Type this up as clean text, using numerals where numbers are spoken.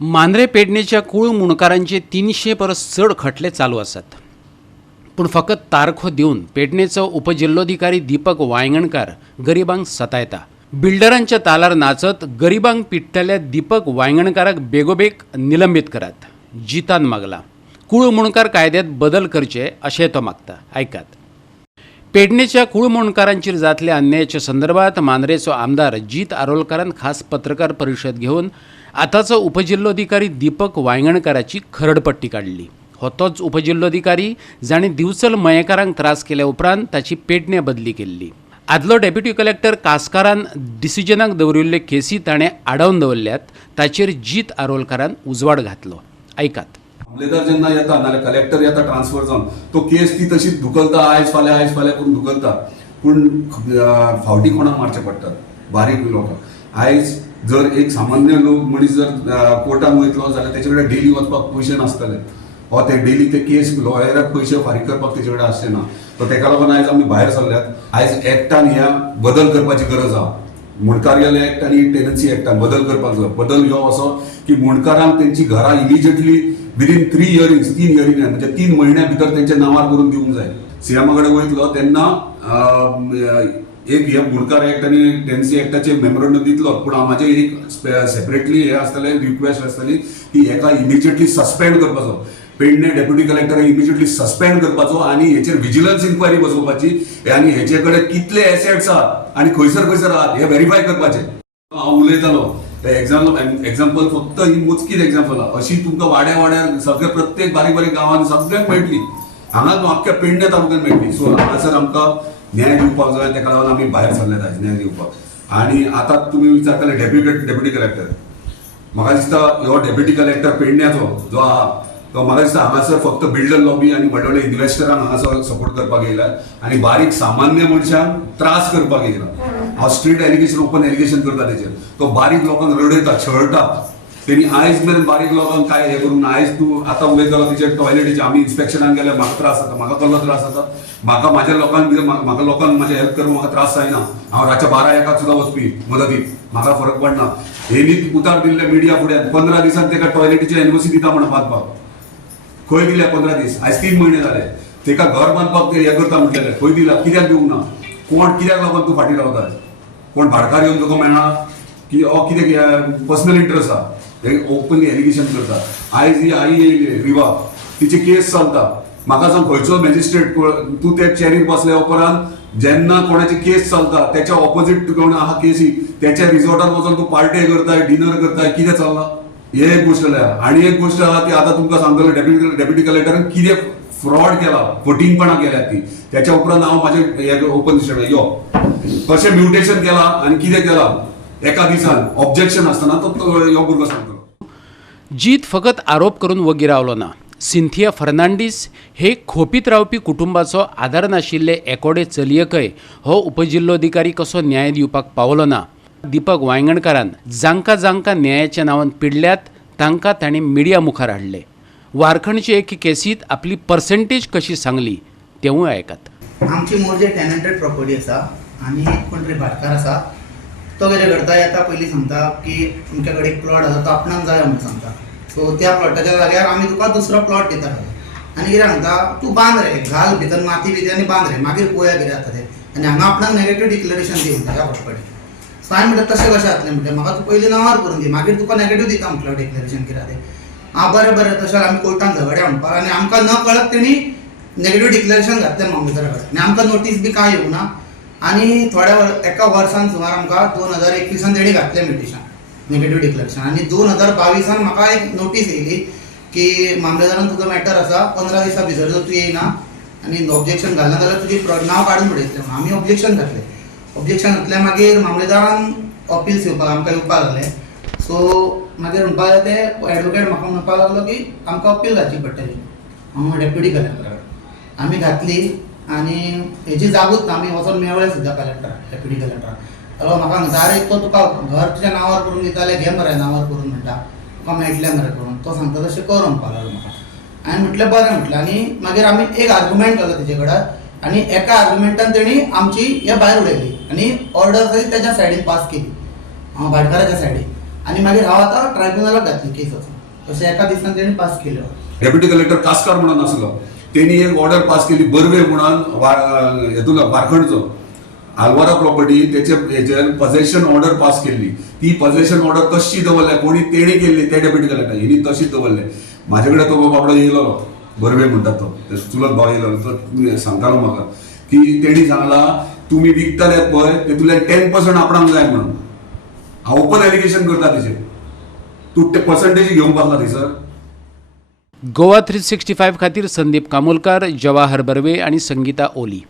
मांद्रे पेडणेच्या कूळ मुणकारांचे 300 परस चड खटले चालू आसात. पूण फकत तारखो दिवन पेडणेचो उपजिल्लोधिकारी दीपक वांयगणकार गरिबांक सतायता. बिल्डरांच्या तालार नाचत गरिबांक पिट्टल्या दीपक वांयगणकाराक बेगोबेग निलंबीत करात. जितान मागला. कूळ मुणकार कायद्यात बदल करचे अशें तो मागता. ऐकात. पेडणेच्या कूळ मुणकारांचेर जातल्या अन्यायाच्या संदर्भात मांद्रेचो आमदार जीत आरोलकारान खास पत्रकार परिशद घेवन आताचो उपजिल्लोधिकारी दीपक वांयगणकाराची खरडपट्टी काढली. हो तोच उपजिल्लोधिकारी जाणें दिवचल मयेकारांक त्रास केल्या उपरांत ताची पेडणे बदली केल्ली. आदलो डेप्युटी कलेक्टर कासकारान डिसिजनाक दवरिल्ले केसी ताणें आडावन दवरल्यात. ताचेर जीत आरोलकारान उजवाड घातलो. ऐकात. मामलेदार जेन्ना येता नाल्यार कलेक्टर येता ट्रान्सफर जावन तो केस ती तशीच धुकलता आयज फाल्यां करून धुकलता. पूण फावटी कोणाक मारचे पडटात बारीक लोक. आयज जर एक सामान्य लोक मनीस जर कोर्टान वयतलो जाल्यार तेचे कडेन डेली वचपाक पयशे नासतले. हो ते डेली ते केस लॉयराक पयशे फारीक करपाक तेचे कडेन आसचे ना. तर तेका लागून आयज आमी भायर सरल्यात. आयज एक्टान ह्या बदल करपाची गरज आहा. मुणकार्यालय एक्ट आनी टेनन्सी एक्टान बदल करपाक जाय. बदल ह्यो असो की मुणकारांक तेंची घरां इमिजिएटली विदीन 3 हियरिंग्स 3 हियरिंग म्हणजे 3 महिन्या भितर तेंच्या नांवार करून दिवंक जाय. सीएमा कडेन वयतलो तेन्ना एक हे मुणकार एक्ट आनी टेनन्सी एक्टाचे मेमोरंडम दितलो. पूण म्हाजे एक सेपरेटली हे आसतले रिक्वेस्ट आसतली की हेका इमिजिएटली सस्पेंड करपाचो. Pedne deputy collector immediately suspend करपाचो आनी हेचेर विजिलन्स इन्क्वायरी बसोवपाची आनी हेचे कडेन कितले एसेट्स आहात आनी खंयसर आहात हे व्हेरीफाय करपाचे. हांव उलयतालो एक्झाम्पल फक्त ही मोजकीच एक्झाम्पल आहा. अशी तुमकां वाड्यार सगळे प्रत्येक बारीक गांवांनी सगळ्यांक मेळटली. हांगा अख्ख्या पेडणे तालुक्यात मेळटली. सो हांगासर आमकां न्याय दिवपाक जाय. तेका लागून आमी भायर सरल्यात आज न्याय दिवपाक. आनी आतां तुमी विचारतले डेप्युटी कलेक्टर. म्हाका दिसता हो डेप्युटी कलेक्टर पेडण्याचो जो आहा तो म्हाका दिसता हांगासर फक्त बिल्डर लॉबी आनी व्हडले व्हडले इन्व्हेस्टरांक हांगासर सपोर्ट करपाक येयला आनी बारीक सामान्य मनशांक त्रास करपाक येयला. हांव स्ट्रीट एलिगेशन ओपन एलिगेशन करता तेचेर. तो बारीक लोकांक रडयता छळटा. तेणी आयज मेरेन बारीक लोकांक काय हे करून आयज तूं आतां उलयतलो तेचेर टॉयलेटीचे आमी इन्स्पेक्शनाक गेल्यार म्हाका त्रास जाता. म्हाका कसलो त्रास जाता. म्हाका म्हाज्या लोकांक म्हाका लोकांक म्हाजे हेल्प करून म्हाका त्रास जायना. हांव रातच्या 12-1 सुद्दां वचपी मदतीक. म्हाका फरक पडना. हेणी उतार दिल्ले मिडिया फुड्यान 15 दिसान तेका टॉयलेटीचे एनओसी दिता म्हणून बांदपाक. खंय दिल्या 15 दीस. आयज 3 महिने जाले. तेका घर बांदपाक ते हे करता म्हटलेले. खंय दिला कित्याक दिवंक ना. कोण कित्याक लागून तूं फाटीं रावता. कोण भाडकार येवन तुका मेळना की कितें पर्सनल इंट्रस्ट आहा. हे ओपनली एलिगेशन करता. आयज ही आई येयली रिवा तिची केस चलता. म्हाका सांग खंयचो मॅजिस्ट्रेट तूं त्या चॅरीर बसल्या उपरांत जेन्ना कोणाची केस चलता त्याच्या ऑपोजीट कोण आहा केसी त्याच्या रिसॉर्टान वचून तूं पार्टी करताय डिनर करताय कितें चल्ला. हे एक गोष्ट आनी एक गोष्ट आहा ती आतां तुमकां सांगतलो डेप्युटी कलेक्टरान कितें फ्रॉड केला फटींगपणां केल्यात ती. त्याच्या उपरांत हांव म्हाजे ओपन स्टेटमेंट यो कशें म्युटेशन केला आनी कितें केला एका दिसान ऑब्जेक्शन आसतना तो ह्यो भुरगो सांगतलो. जीत फकत आरोप करून वगीर रावलो ना. सिंथिया फर्नांडीस हे खोपीत रावपी कुटुंबाचो आदार नाशिल्ले एकोडे चलयेकय हो उपजिल्लोधिकारी कसो न्याय दिवपाक पावलो ना. दीपक वांयगणकारान जांकां न्यायाच्या नांवान पिडल्यात तांकां तांणी मिडिया मुखार हाडले. वारखणचे एके केसीत आपली पर्सेंटेज कशी सांगली तेवूय ऐकात. आमची मोर्जे टेनंटेड प्रॉपर्टी आसा आनी एक कोण तरी भाटकार आसा. तो कितें करता येता पयलीं सांगता की तुमच्या कडेन एक प्लॉट आसा तो आपणाक जाय म्हणून सांगता. सो त्या प्लॉटाच्या जाग्यार आमी तुका दुसरो प्लॉट दिता आनी कितें सांगता तूं बांद रे घाल भितर माती बिती आनी बांद रे मागीर पळोवया कितें जाता तें. आनी हांगा आपणाक नेगेटीव डिक्लेरेशन दी म्हणटा ह्या प्रॉपर्टी. सो हांवें म्हणटा तशें कशें जातलें म्हणटा म्हाका तूं पयलीं नांवार करून दी मागीर तुका नेगेटीव दिता म्हटलं डिक्लेरेशन कितें तें. हां बरें तशें आमी कोर्टान झगड्या म्हणपाक आनी आमकां न कळत तेणी नेगेटीव डिक्लेरेशन घातलें मामलेदारा कडेन आनी आमकां नोटीस बी कांय येवंक ना. आनी एका वर्सान सुमार आमकां 2021 तेणी घातलें मिटिशन नेगेटीव डिक्लेरेशन. आनी 2022 म्हाका एक नोटीस येयली की मामलेदारान तुजो मॅटर आसा 15 दिसां भितर जर तूं येयना आनी ऑब्जेक्शन घालना जाल्यार तुजी नांव काडून उडयतलें म्हणून. आमी ऑब्जेक्शन घातलें. ऑब्जेक्शन घातल्या मागीर मामलेदारान अपील्स आमकां येवपाक लागलें. सो मागीर म्हणपाक लागले ते एडवोकेट म्हाका म्हणपाक लागलो की आमकां अपील घालची पडटली. हांव डेप्युटी कलेक्टर आमी घातली आनी हेची जागूच ना. आमी वचोन मेळ्ळे सुद्दां कलेक्टर डेप्युटी कलेक्टराक. म्हाका म्हणटा अरे तो तुका घर तुज्या नांवार करून दिताले घे मरे नांवार करून म्हणटा तुका मेळटलें मरे करून. तो सांगता तशें कर म्हणपाक लागलो म्हाका. हांवें म्हटलें बरें म्हटलें. आनी मागीर आमी एक आर्ग्युमेंट केलो तेजे कडेन आनी एका आर्ग्युमेंटान तेणी आमची हे भायर उडयली आनी ऑर्डर तेज्या सायडीन पास केली भाटकाराच्या सायडीन. आनी मागीर हांव आतां ट्रायब्युनलाक घातली केस अशें एका दिसान तेणी पास केल्यो. डेप्युटी कलेक्टर कासकार म्हणून आसलो, त्यांनी एक ऑर्डर पास केली बर्वे म्हणून हेतून बारखंडचो आल्वारा प्रॉपर्टी हेचेर पजेशन ऑर्डर पास केल्ली. ती पजेशन ऑर्डर तशी दवरल्या, कोणी तेणी केल्ली त्या डेप्युटी कलेक्टर हिनी तशीच दवरले. म्हाजे कडेन तो बाबडो येयलो बर्वे म्हणटात तो चुलत भाव येयलो, तो सांगतालो म्हाका की तेणी सांगला तुम्ही विकतले पळय तेतूंतल्यान 10% आपणाक जाय म्हणून. हांव ओपन एलिगेशन करता तेचेर. तूं ते पर्संटेज घेवंक पावला थंयसर. गोवा 365 खातीर संदीप कामोलकार, जवाहर बर्वे आणि संगीता ओली.